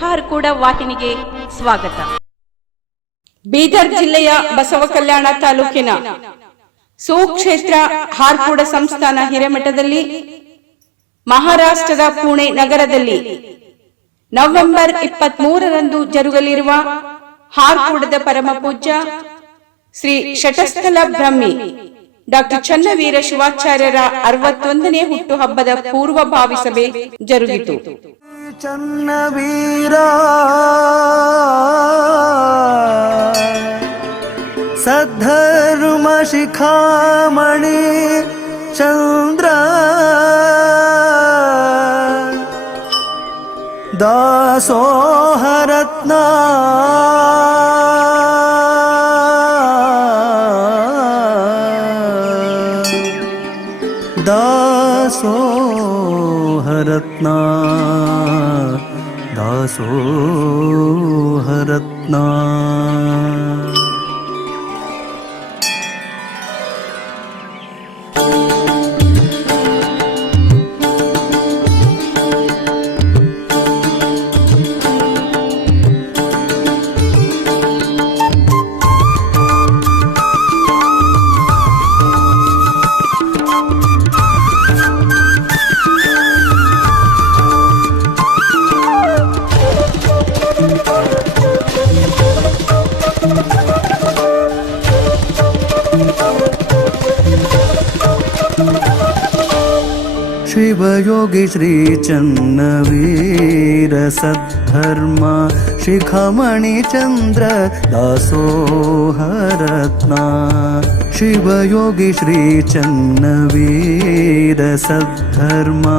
ಹಾರ್ಕೂಡ ವಾಹಿನಿಗೆ ಸ್ವಾಗತ. ಬೀದರ್ ಜಿಲ್ಲೆಯ ಬಸವ ಕಲ್ಯಾಣ ತಾಲೂಕಿನ ಸುಕ್ಷೇತ್ರ ಹಾರ್ಕೂಡ ಸಂಸ್ಥಾನ ಹಿರೇಮಠದಲ್ಲಿ ಮಹಾರಾಷ್ಟ್ರದ ಪುಣೆ ನಗರದಲ್ಲಿ ನವೆಂಬರ್ ಇಪ್ಪತ್ತ್ ಮೂರರಂದು ಜರುಗಲಿರುವ ಹಾರ್ಕೂಡದ ಪರಮ ಪೂಜ್ಯ ಶ್ರೀ ಶಟಸ್ಥಲ ಬ್ರಹ್ಮಿ ಡಾಕ್ಟರ್ ಚನ್ನವೀರ ಶಿವಾಚಾರ್ಯರ ಅರವತ್ತೊಂದನೇ ಹುಟ್ಟುಹಬ್ಬದ ಪೂರ್ವಭಾವಿ ಸಭೆ ಜರುಗಿತು. चन्नवीरा। सद्धर्मशिखामणि चन्द्र। दासोहरत्ना। दासोहरत्ना। सोहरत्ना शिवयोगी श्री तन्न शिखमणिचन्द्र दासोहरत्ना। शिवयोगी श्री तन्नवीरसद्भर्मा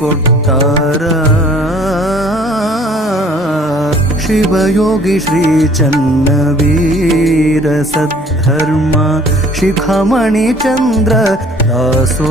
ಕೊಟ್ಟಾರ ಶಿವಯೋಗಿ ಶ್ರೀ ಚನ್ನವೀರ ಸದ್ಧರ್ಮ ಶಿಖಮಣಿ ಚಂದ್ರ ದಾಸೋಹರತ್ನ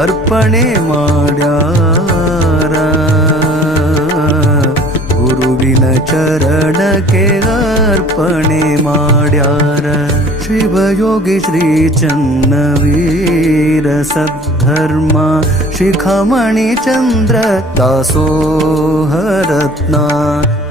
ಅರ್ಪಣೆ ಮಾಡ್ಯಾರ ಗುರುವಿನ ಚರಣಕ್ಕೆ ಅರ್ಪಣೆ ಮಾಡ್ಯಾರ ಶಿವಯೋಗಿ ಶ್ರೀ ಚನ್ನವೀರ ಸದ್ಧರ್ಮ ಶಿಖಮಣಿ ಚಂದ್ರ ದಾಸೋಹರತ್ನ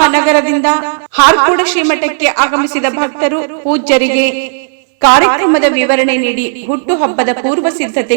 ಮಹಾನಗರದಿಂದ ಹಾರ್ಕೋಡ ಶ್ರೀಮಠಕ್ಕೆ ಆಗಮಿಸಿದ ಭಕ್ತರು ಪೂಜ್ಯರಿಗೆ ಕಾರ್ಯಕ್ರಮದ ವಿವರಣೆ ನೀಡಿ ಹುಟ್ಟುಹಬ್ಬದ ಪೂರ್ವ ಸಿದ್ಧತೆ